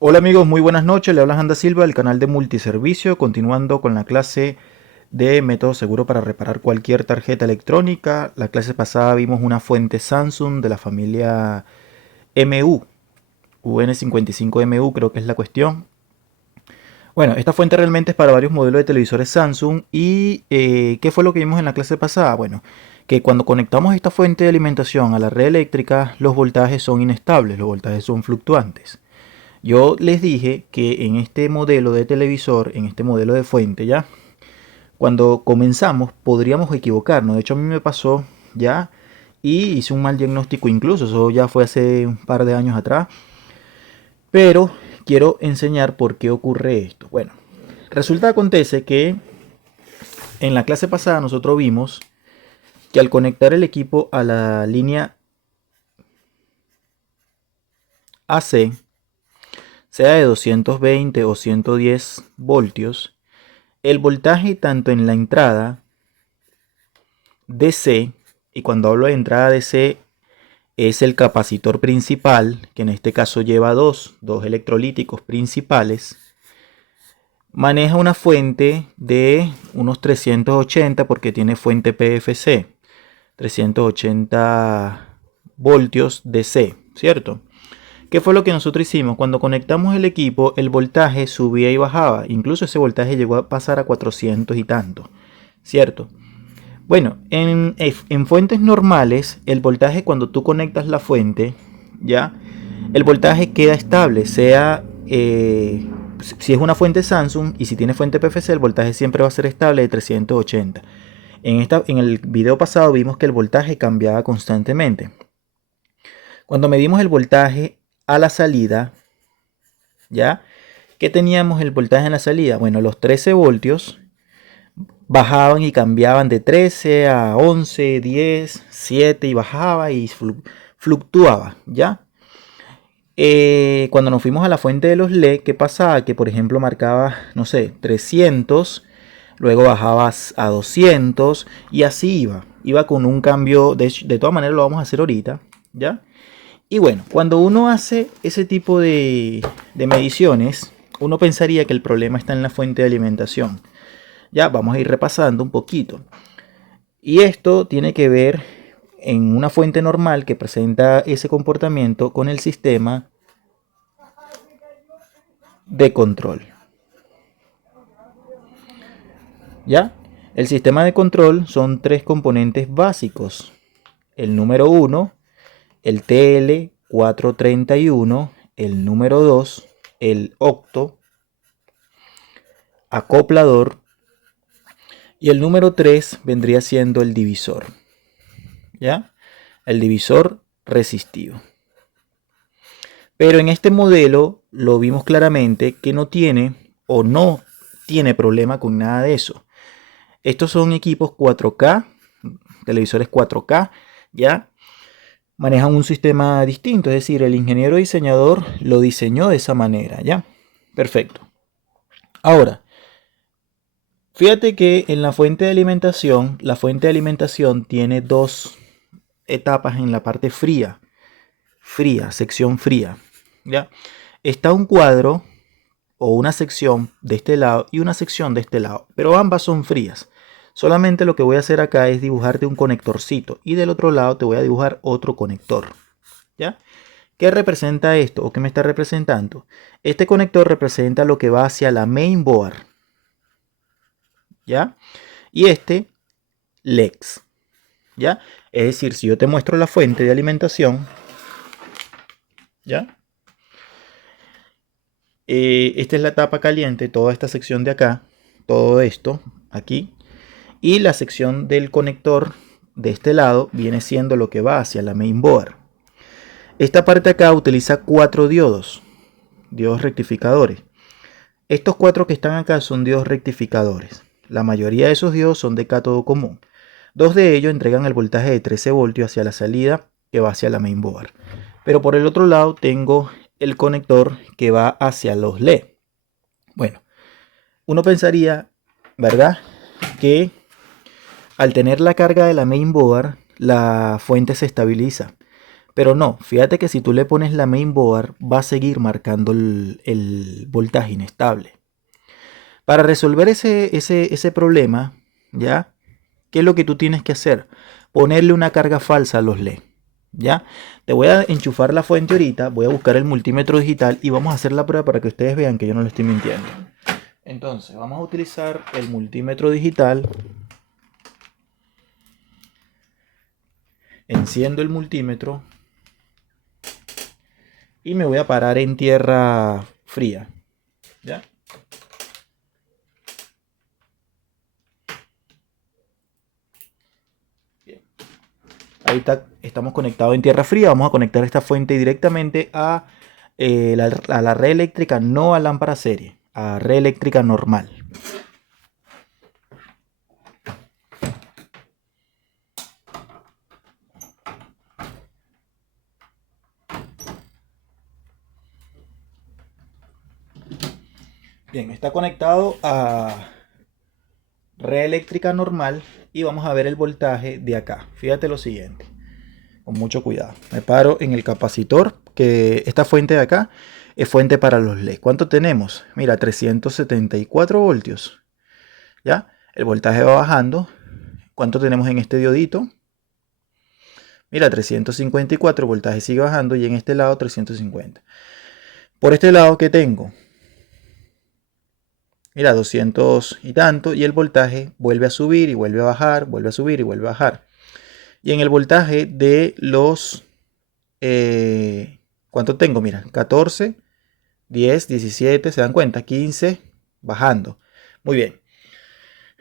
Hola amigos, muy buenas noches, le habla Anda Silva del canal de Multiservicio, continuando con la clase de método seguro para reparar cualquier tarjeta electrónica. La clase pasada vimos una fuente Samsung de la familia MU, UN55MU creo que es la cuestión. Bueno, esta fuente realmente es para varios modelos de televisores Samsung y ¿qué fue lo que vimos en la clase pasada? Bueno, que cuando conectamos esta fuente de alimentación a la red eléctrica, los voltajes son inestables, los voltajes son fluctuantes. Yo les dije que en este modelo de televisor, en este modelo de fuente, ya, cuando comenzamos podríamos equivocarnos. De hecho, a mí me pasó ya y hice un mal diagnóstico incluso. Eso ya fue hace un par de años atrás. Pero quiero enseñar por qué ocurre esto. Bueno, resulta acontece que en la clase pasada nosotros vimos que al conectar el equipo a la línea AC, sea de 220 o 110 voltios, el voltaje tanto en la entrada DC, y cuando hablo de entrada DC es el capacitor principal, que en este caso lleva dos electrolíticos principales, maneja una fuente de unos 380 porque tiene fuente PFC, 380 voltios DC, ¿cierto? ¿Qué fue lo que nosotros hicimos? Cuando conectamos el equipo, el voltaje subía y bajaba. Incluso ese voltaje llegó a pasar a 400 y tanto, ¿cierto? Bueno, en fuentes normales, el voltaje cuando tú conectas la fuente, ¿ya? El voltaje queda estable, sea si es una fuente Samsung y si tiene fuente PFC, el voltaje siempre va a ser estable de 380. En el video pasado vimos que el voltaje cambiaba constantemente. Cuando medimos el voltaje a la salida, ¿ya? ¿Qué teníamos el voltaje en la salida? Bueno, los 13 voltios bajaban y cambiaban de 13 a 11, 10, 7 y bajaba y fluctuaba, ¿ya? Cuando nos fuimos a la fuente de los LED, ¿qué pasaba? Que por ejemplo marcaba, no sé, 300, luego bajaba a 200 y así iba. Iba con un cambio, de todas maneras lo vamos a hacer ahorita, ¿ya? Y bueno, cuando uno hace ese tipo de mediciones, uno pensaría que el problema está en la fuente de alimentación. Ya, vamos a ir repasando un poquito. Y esto tiene que ver en una fuente normal que presenta ese comportamiento con el sistema de control. ¿Ya? El sistema de control son tres componentes básicos. El número 1, el TL431, el número 2, el octo acoplador y el número 3 vendría siendo el divisor. ¿Ya? El divisor resistivo. Pero en este modelo lo vimos claramente que no tiene o no tiene problema con nada de eso. Estos son equipos 4K, televisores 4K, ¿ya? Manejan un sistema distinto, es decir, el ingeniero diseñador lo diseñó de esa manera, ¿ya? Perfecto. Ahora, fíjate que en la fuente de alimentación tiene dos etapas en la parte fría, sección fría, ¿ya? Está un cuadro o una sección de este lado y una sección de este lado, pero ambas son frías. Solamente lo que voy a hacer acá es dibujarte un conectorcito y del otro lado te voy a dibujar otro conector, ¿ya? ¿Qué representa esto o qué me está representando? Este conector representa lo que va hacia la mainboard, ¿ya? Y este LEX, ¿ya? Es decir, si yo te muestro la fuente de alimentación, ¿ya? Esta es la tapa caliente, toda esta sección de acá, todo esto aquí. Y la sección del conector de este lado viene siendo lo que va hacia la mainboard. Esta parte acá utiliza 4 diodos, diodos rectificadores. Estos 4 que están acá son diodos rectificadores. La mayoría de esos diodos son de cátodo común. Dos de ellos entregan el voltaje de 13 voltios hacia la salida que va hacia la mainboard. Pero por el otro lado tengo el conector que va hacia los LED. Bueno, uno pensaría, ¿verdad?, que al tener la carga de la mainboard, la fuente se estabiliza. Pero no, fíjate que si tú le pones la mainboard va a seguir marcando el voltaje inestable. Para resolver ese problema, ¿ya? ¿Qué es lo que tú tienes que hacer? Ponerle una carga falsa a los LED. ¿Ya? Te voy a enchufar la fuente ahorita, voy a buscar el multímetro digital y vamos a hacer la prueba para que ustedes vean que yo no le estoy mintiendo. Entonces, vamos a utilizar el multímetro digital. Enciendo el multímetro y me voy a parar en tierra fría. ¿Ya? Bien. Ahí está, estamos conectados en tierra fría. Vamos a conectar esta fuente directamente a la red eléctrica, no a lámpara serie, a red eléctrica normal. Bien, está conectado a red eléctrica normal y vamos a ver el voltaje de acá. Fíjate lo siguiente, con mucho cuidado. Me paro en el capacitor, que esta fuente de acá es fuente para los LED. ¿Cuánto tenemos? Mira, 374 voltios. ¿Ya? El voltaje va bajando. ¿Cuánto tenemos en este diodito? Mira, 354, el voltaje sigue bajando y en este lado 350. Por este lado, ¿qué tengo? Mira, 200 y tanto, y el voltaje vuelve a subir y vuelve a bajar, vuelve a subir y vuelve a bajar. Y en el voltaje de los... ¿cuánto tengo? Mira, 14, 10, 17, ¿se dan cuenta? 15, bajando. Muy bien.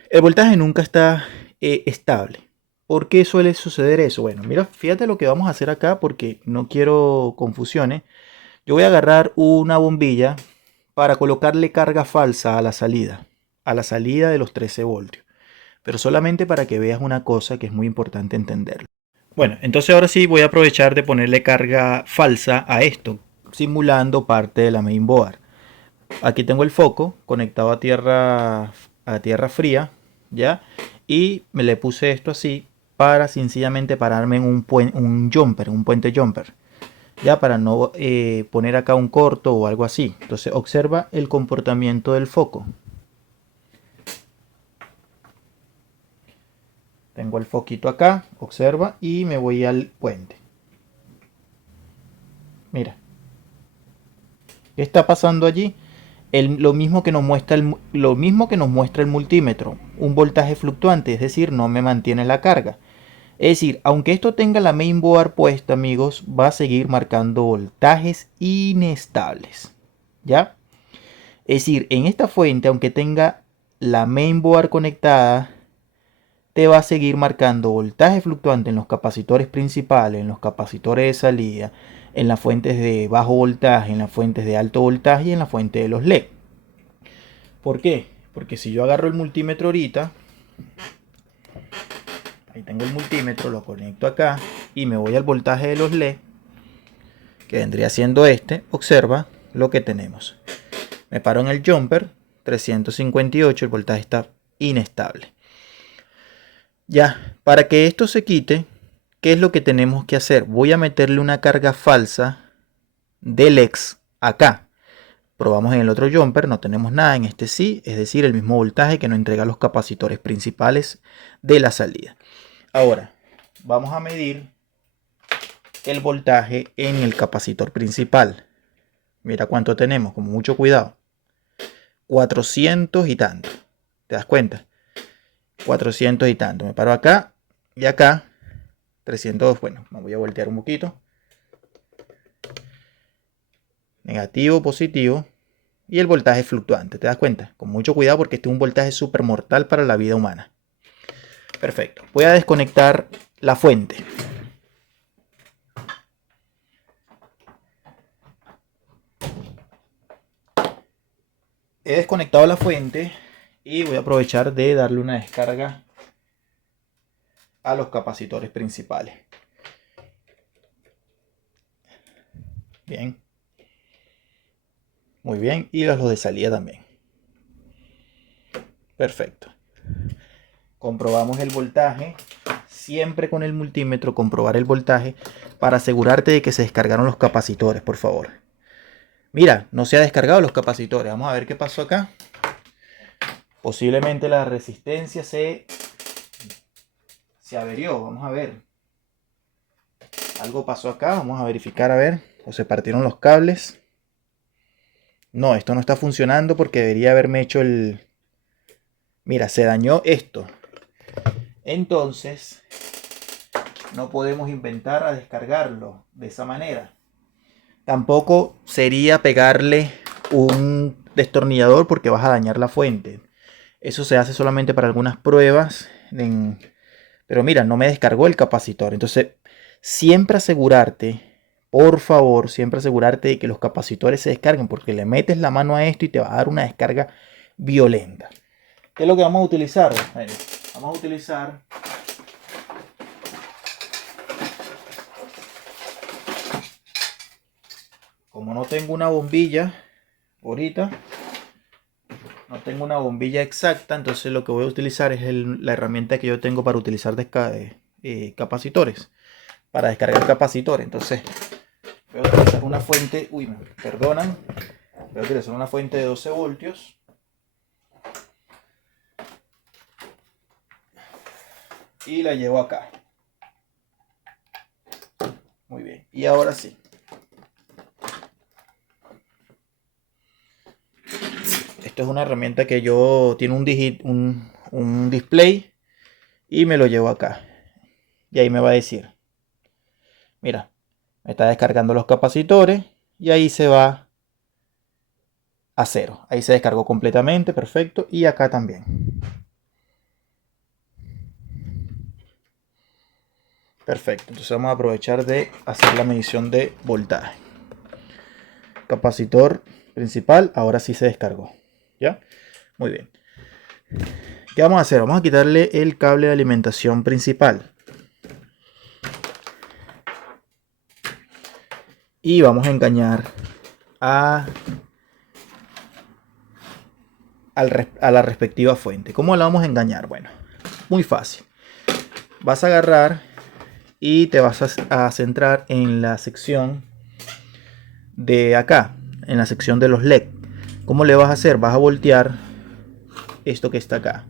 El voltaje nunca está estable. ¿Por qué suele suceder eso? Bueno, mira, fíjate lo que vamos a hacer acá porque no quiero confusiones. Yo voy a agarrar una bombilla para colocarle carga falsa a la salida de los 13 voltios. Pero solamente para que veas una cosa que es muy importante entenderlo. Bueno, entonces ahora sí voy a aprovechar de ponerle carga falsa a esto, simulando parte de la mainboard. Aquí tengo el foco conectado a tierra fría, ¿ya? Y me le puse esto así para sencillamente pararme en un jumper, un puente jumper. Ya para no poner acá un corto o algo así. Entonces observa el comportamiento del foco. Tengo el foquito acá, observa, y me voy al puente. Mira, ¿qué está pasando allí? Lo mismo que nos muestra el multímetro, un voltaje fluctuante, es decir, no me mantiene la carga. Es decir, aunque esto tenga la mainboard puesta, amigos, va a seguir marcando voltajes inestables. ¿Ya? Es decir, en esta fuente, aunque tenga la mainboard conectada, te va a seguir marcando voltaje fluctuante en los capacitores principales, en los capacitores de salida, en las fuentes de bajo voltaje, en las fuentes de alto voltaje y en la fuente de los LED. ¿Por qué? Porque si yo agarro el multímetro ahorita, ahí tengo el multímetro, lo conecto acá y me voy al voltaje de los LED, que vendría siendo este, observa lo que tenemos. Me paro en el jumper, 358, el voltaje está inestable. Ya, para que esto se quite, ¿qué es lo que tenemos que hacer? Voy a meterle una carga falsa del ex acá. Probamos en el otro jumper, no tenemos nada, en este sí, es decir, el mismo voltaje que nos entrega los capacitores principales de la salida. Ahora, vamos a medir el voltaje en el capacitor principal. Mira cuánto tenemos, con mucho cuidado. 400 y tanto. ¿Te das cuenta? 400 y tanto. Me paro acá y acá. 300, bueno, me voy a voltear un poquito. Negativo, positivo. Y el voltaje fluctuante. ¿Te das cuenta? Con mucho cuidado porque este es un voltaje súper mortal para la vida humana. Perfecto. Voy a desconectar la fuente. He desconectado la fuente y voy a aprovechar de darle una descarga a los capacitores principales. Bien. Muy bien. Y los de salida también. Perfecto. Comprobamos el voltaje. siempre con el multímetro comprobar el voltaje para asegurarte de que se descargaron los capacitores, por favor. Mira, no se ha descargado los capacitores. Vamos a ver qué pasó acá. Posiblemente la resistencia se averió. Vamos a ver. Algo pasó acá. Vamos a verificar a ver. O se partieron los cables. No, esto no está funcionando porque debería haberme hecho el... Mira, se dañó esto. Entonces, no podemos inventar a descargarlo de esa manera. Tampoco sería pegarle un destornillador porque vas a dañar la fuente. Eso se hace solamente para algunas pruebas. Pero mira, no me descargó el capacitor. Entonces, siempre asegurarte, por favor, siempre asegurarte de que los capacitores se descarguen, porque le metes la mano a esto y te va a dar una descarga violenta. ¿Qué es lo que vamos a utilizar? Bueno, vamos a utilizar como no tengo una bombilla ahorita, no tengo una bombilla exacta, entonces lo que voy a utilizar es la herramienta que yo tengo para utilizar capacitores, para descargar capacitores. Entonces voy a utilizar una fuente, uy, me perdonan, voy a utilizar una fuente de 12 voltios. Y la llevo acá. Muy bien, y ahora sí. Esto es una herramienta que tiene un display y me lo llevo acá. Y ahí me va a decir, mira, me está descargando los capacitores y ahí se va a 0. Ahí se descargó completamente, perfecto. Y acá también. Perfecto, entonces vamos a aprovechar de hacer la medición de voltaje. Capacitor principal, ahora sí se descargó. ¿Ya? Muy bien. ¿Qué vamos a hacer? Vamos a quitarle el cable de alimentación principal. Y vamos a engañar a la respectiva fuente. ¿Cómo la vamos a engañar? Bueno, muy fácil. Vas a agarrar y te vas a centrar en la sección de acá, en la sección de los LED. ¿Cómo le vas a hacer? Vas a voltear esto que está acá.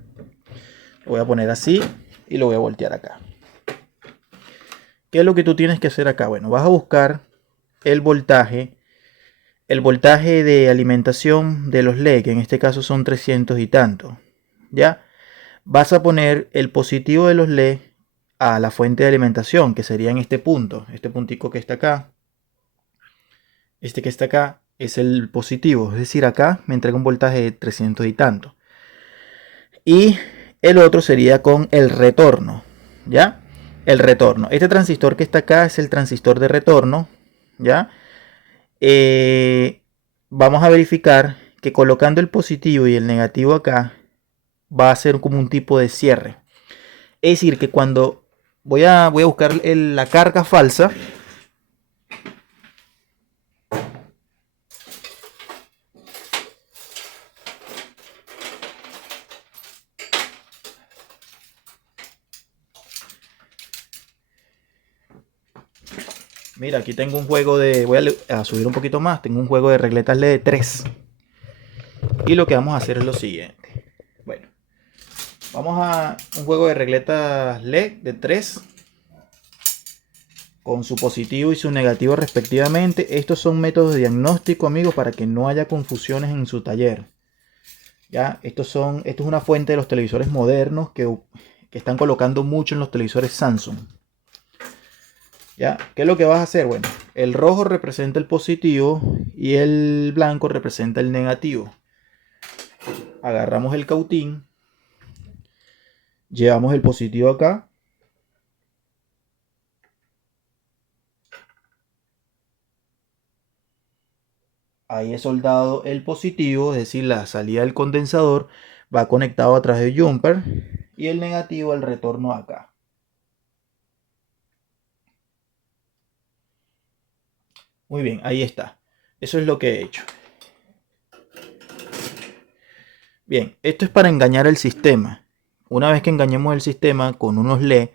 Lo voy a poner así y lo voy a voltear acá. ¿Qué es lo que tú tienes que hacer acá? Bueno, vas a buscar el voltaje de alimentación de los LED, que en este caso son 300 y tanto. ¿Ya? Vas a poner el positivo de los LED a la fuente de alimentación, que sería en este punto, este puntico que está acá. Este que está acá es el positivo, es decir, acá me entrega un voltaje de 300 y tanto. Y el otro sería con el retorno, ¿ya? El retorno. Este transistor que está acá es el transistor de retorno, ¿ya? Vamos a verificar que colocando el positivo y el negativo acá va a ser como un tipo de cierre. Es decir, que cuando voy a buscar la carga falsa, mira, aquí tengo un juego de... Voy a subir un poquito más. Tengo un juego de regletas LED de 3. Y lo que vamos a hacer es lo siguiente. Bueno, vamos a un juego de regletas LED de 3. Con su positivo y su negativo respectivamente. Estos son métodos de diagnóstico, amigos, para que no haya confusiones en su taller. ¿Ya? Esto es una fuente de los televisores modernos que están colocando mucho en los televisores Samsung. ¿Ya? ¿Qué es lo que vas a hacer? Bueno, el rojo representa el positivo y el blanco representa el negativo. Agarramos el cautín, llevamos el positivo acá. Ahí he soldado el positivo, es decir, la salida del condensador va conectado a través de jumper y el negativo al retorno acá. Muy bien, ahí está. Eso es lo que he hecho. Bien, esto es para engañar el sistema. Una vez que engañemos el sistema con unos LED,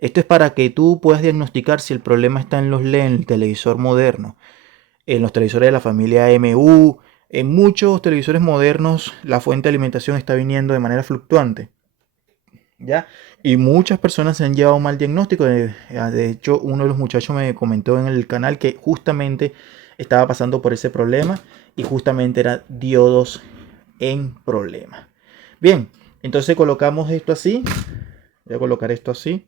Esto es para que tú puedas diagnosticar si el problema está en los LED, en el televisor moderno, en los televisores de la familia MU. En muchos televisores modernos la fuente de alimentación está viniendo de manera fluctuante, ¿ya? Y muchas personas se han llevado un mal diagnóstico. De hecho, uno de los muchachos me comentó en el canal que justamente estaba pasando por ese problema y justamente era diodos en problema. Bien, entonces colocamos esto así. Voy a colocar esto así.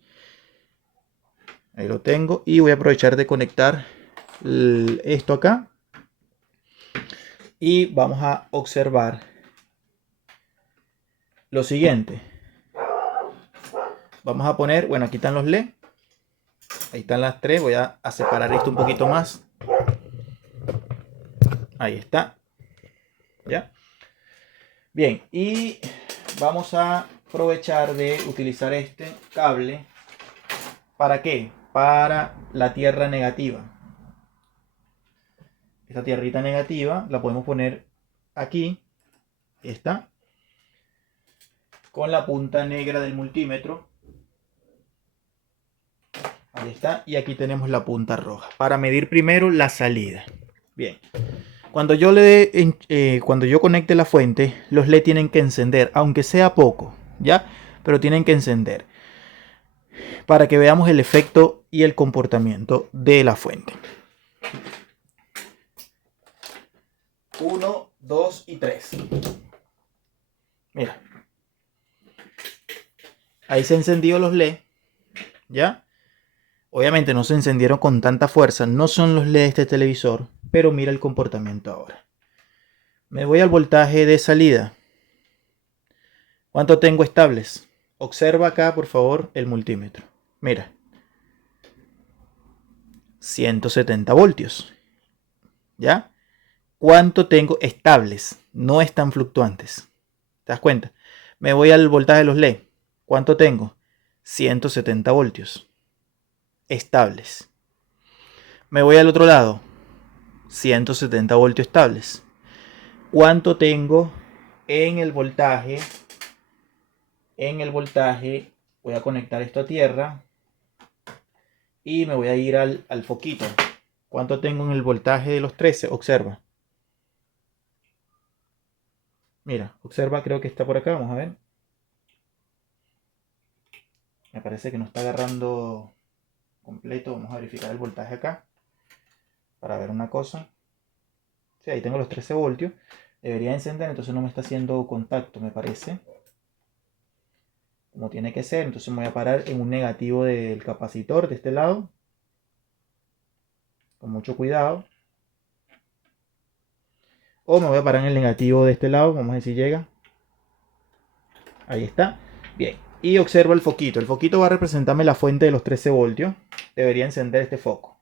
Ahí lo tengo. Y voy a aprovechar de conectar esto acá. Y vamos a observar lo siguiente. Vamos a poner, bueno, aquí están los LED. Ahí están las tres. Voy a separar esto un poquito más. Ahí está. ¿Ya? Bien, y vamos a aprovechar de utilizar este cable. ¿Para qué? Para la tierra negativa. Esta tierrita negativa la podemos poner aquí. Esta. Con la punta negra del multímetro. Ahí está. Y aquí tenemos la punta roja. Para medir primero la salida. Bien. Cuando yo conecte la fuente, los LED tienen que encender, aunque sea poco, ¿ya? Pero tienen que encender para que veamos el efecto y el comportamiento de la fuente. 1, 2 y 3. Mira. Ahí se encendió los LED, ¿ya? Obviamente no se encendieron con tanta fuerza, no son los LED de este televisor, pero mira el comportamiento ahora. Me voy al voltaje de salida. ¿Cuánto tengo estables? Observa acá, por favor, el multímetro. Mira. 170 voltios. ¿Ya? ¿Cuánto tengo estables? No están fluctuantes. ¿Te das cuenta? Me voy al voltaje de los LED. ¿Cuánto tengo? 170 voltios. Estables. Me voy al otro lado. 170 voltios estables. ¿Cuánto tengo en el voltaje? En el voltaje voy a conectar esto a tierra y me voy a ir al foquito. ¿Cuánto tengo en el voltaje de los 13? Observa. Mira, observa, creo que está por acá, vamos a ver. Me parece que no está agarrando completo. Vamos a verificar el voltaje acá para ver una cosa. Sí, ahí tengo los 13 voltios. Debería encender, entonces no me está haciendo contacto, me parece. Como tiene que ser, entonces me voy a parar en un negativo del capacitor de este lado. Con mucho cuidado. O me voy a parar en el negativo de este lado, vamos a ver si llega. Ahí está. Bien. Y observo el foquito. El foquito va a representarme la fuente de los 13 voltios. Debería encender este foco.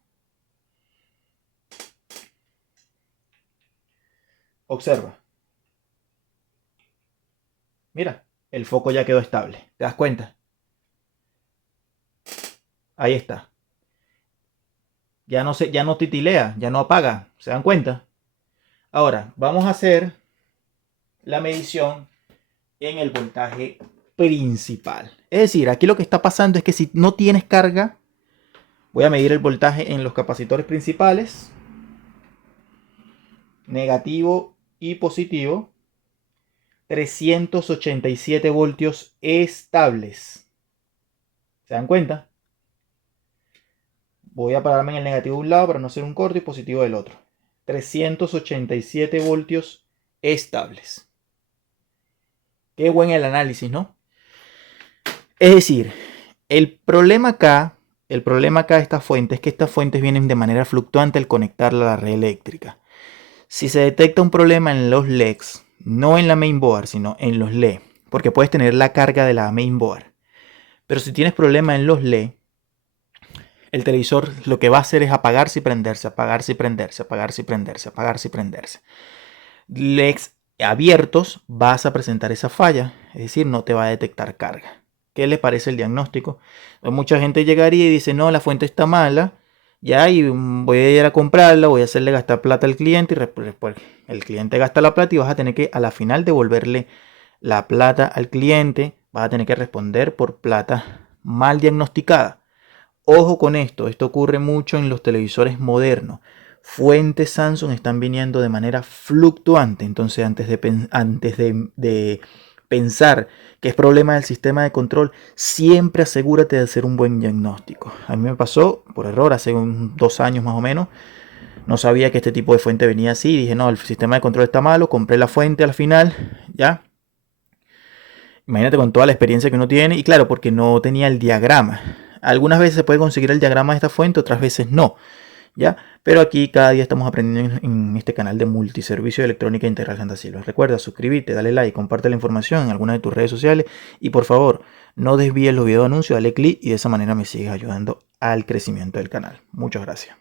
Observa. Mira, el foco ya quedó estable. ¿Te das cuenta? Ahí está. Ya no titilea, ya no apaga. ¿Se dan cuenta? Ahora, vamos a hacer la medición en el voltaje principal. Es decir, aquí lo que está pasando es que si no tienes carga, voy a medir el voltaje en los capacitores principales, negativo y positivo, 387 voltios estables. ¿Se dan cuenta? Voy a pararme en el negativo de un lado para no hacer un corte y positivo del otro. 387 voltios estables. Qué buen el análisis, ¿no? Es decir, el problema acá de esta fuente es que estas fuentes vienen de manera fluctuante al conectarla a la red eléctrica. Si se detecta un problema en los LEDs, no en la mainboard, sino en los LED, porque puedes tener la carga de la mainboard. Pero si tienes problema en los LED, el televisor lo que va a hacer es apagarse y prenderse, apagarse y prenderse, apagarse y prenderse, apagarse y prenderse. LEDs abiertos vas a presentar esa falla, es decir, no te va a detectar carga. ¿Qué le parece el diagnóstico? Mucha gente llegaría y dice, no, la fuente está mala, ya, y voy a ir a comprarla, voy a hacerle gastar plata al cliente, y después el cliente gasta la plata y vas a tener que a la final devolverle la plata al cliente, vas a tener que responder por plata mal diagnosticada. Ojo con esto ocurre mucho en los televisores modernos. Fuentes Samsung están viniendo de manera fluctuante, entonces antes de pensar que es problema del sistema de control, siempre asegúrate de hacer un buen diagnóstico. A mí me pasó por error hace 2 años más o menos. No sabía que este tipo de fuente venía así. Dije, no, el sistema de control está malo. Compré la fuente al final, ¿ya? Imagínate con toda la experiencia que uno tiene. Y claro, porque no tenía el diagrama. Algunas veces se puede conseguir el diagrama de esta fuente, otras veces no, ¿ya? Pero aquí cada día estamos aprendiendo en este canal de Multiservicio de Electrónica Integral Santa Silva. Recuerda suscribirte, dale like, comparte la información en alguna de tus redes sociales. Y por favor, no desvíes los videos de anuncios, dale click y de esa manera me sigues ayudando al crecimiento del canal. Muchas gracias.